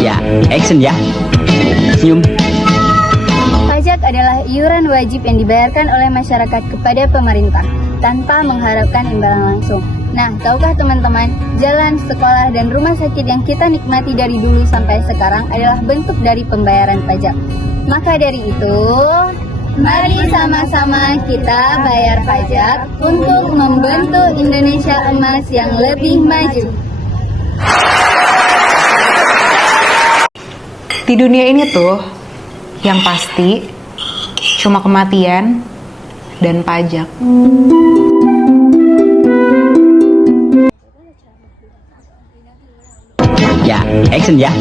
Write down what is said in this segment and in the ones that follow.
Ya, action ya. Senyum. Pajak adalah iuran wajib yang dibayarkan oleh masyarakat kepada pemerintah tanpa mengharapkan imbalan langsung. Nah, tahukah teman-teman, jalan, sekolah, dan rumah sakit yang kita nikmati dari dulu sampai sekarang adalah bentuk dari pembayaran pajak. Maka dari itu, mari sama-sama kita bayar pajak untuk membentuk Indonesia emas yang lebih maju. Di dunia ini tuh, yang pasti cuma kematian dan pajak. Ya, action ya.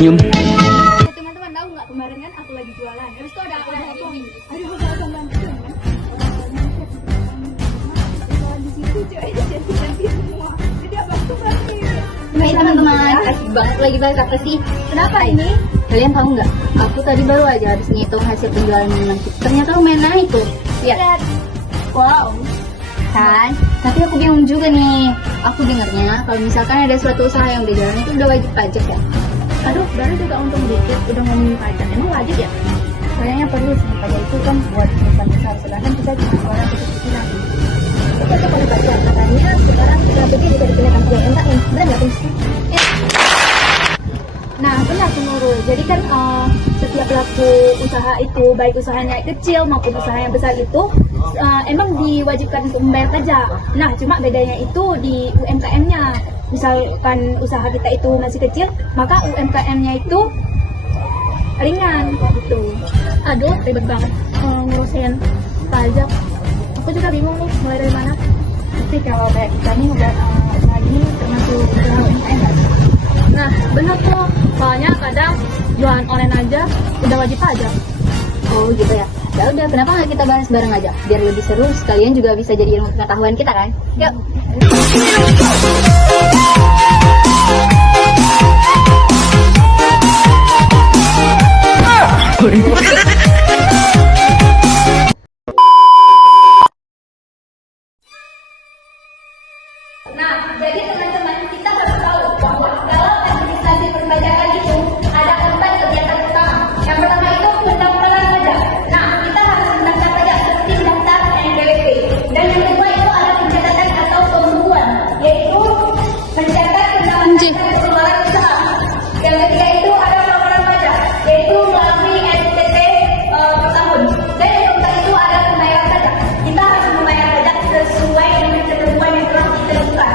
Senyum. Teman-teman tahu nggak, kemarin kan aku lagi jualan, habis itu ada aku ini. Aduh, teman-teman. Di situ cuy, jadi semua. Jadi abangku berarti. Hai teman-teman, asik banget lagi bahas apa sih? Kenapa ini? Kalian tahu nggak? Aku tadi baru aja habis ngitung hasil penjualan minuman. Ternyata lumayan naik tuh. Lihat. Wow. Kan? Tapi aku bingung juga nih. Aku dengarnya kalau misalkan ada suatu usaha yang udah jalan itu udah wajib pajak ya. Aduh, baru juga untung dikit udah ngomongin pajak. Emang wajib ya? Kayaknya perlu sih. Pajak itu kan buat perusahaan besar. Sedangkan kita cuma orang kecil-kecilan. Kita kalau pajak katanya sekarang kita bisa dikenakan pajak UMKM. Benar nggak sih? Nah, benar tuh Nurul. Jadi kan setiap pelaku usaha itu, baik usahanya kecil maupun usaha yang besar itu emang diwajibkan untuk membayar pajak. Nah, cuma bedanya itu di UMKM-nya. Misalkan usaha kita itu masih kecil, maka UMKM-nya itu ringan gitu. Aduh, ribet banget ngurusin pajak. Aku juga bingung nih, mulai dari mana. Tapi kalau kayak kita nih udah usaha ini termasuk usaha UMKM nggak? Nah, bener tuh. Soalnya kadang jualan online aja udah wajib pajak. Oh gitu ya. Ya udah, kenapa nggak kita bahas bareng aja? Biar lebih seru, sekalian juga bisa jadi ilmu pengetahuan kita kan? Yuk. Nah, jadi teman-teman, kita harus tahu bahwa dalam administrasi perpajakan itu ada 4 kegiatan utama. Yang pertama itu pendaftaran pajak. Nah, kita harus mendaftar pajak seperti mendaftar NPWP. Dan yang kedua itu ada pencatatan atau pembukuan, yaitu mencatat pendapatan dan pengeluaran usaha. Yang ketiga itu ada pelaporan pajak, yaitu melalui SPT per tahun. Dan yang keempat itu ada pembayaran pajak. Kita harus membayar pajak sesuai dengan ketentuan yang telah ditentukan.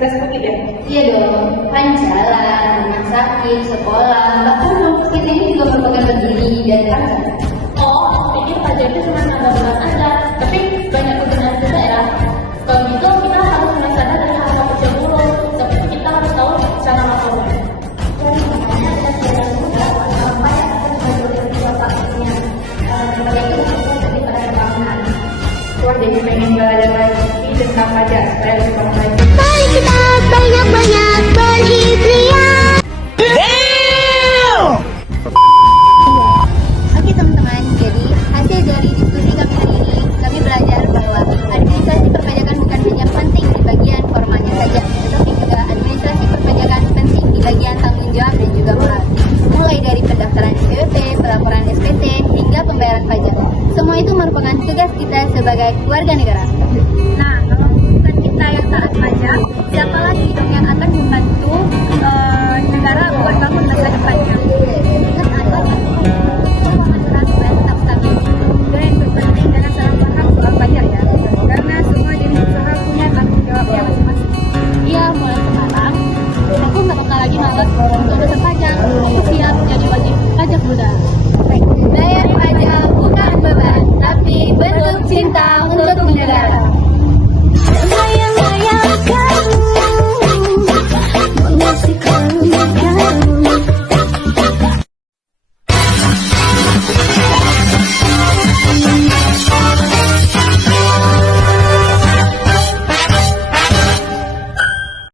fasilitas publik ya? Iya dong, kan jalan, rumah sakit, sekolah, bahkan kampus kita ini juga merupakan berdiri dan rakyat. Oh, pikir pajak itu cuma nambah beban Anda, tapi banyak kegunaan juga ya. Kalau gitu kita harus mulai sadar dari hal kecil dulu, seperti kita harus tahu cara melakukannya. Dan makanya ada jalan mudah sampai akan menjadi bapaknya. Sebagai itu bisa jadi pada bangunan. Wah, jadi pengen belajar lagi tentang pajak supaya lebih paham lagi. Mari kita banyak-banyak berhikriat. Oke teman-teman, jadi hasil dari diskusi kami hari ini, kami belajar bahwa administrasi perpajakan bukan hanya penting di bagian formalnya saja, tetapi juga administrasi perpajakan penting di bagian tanggung jawab dan juga moral. Mulai dari pendaftaran SPWP, pelaporan SPT, hingga pembayaran pajak. Semua itu merupakan tugas kita sebagai warga negara. Nah, kalau bukan kita yang taat pajak, siapa lagi dong yang akan membantu negara buat bangun masa depannya?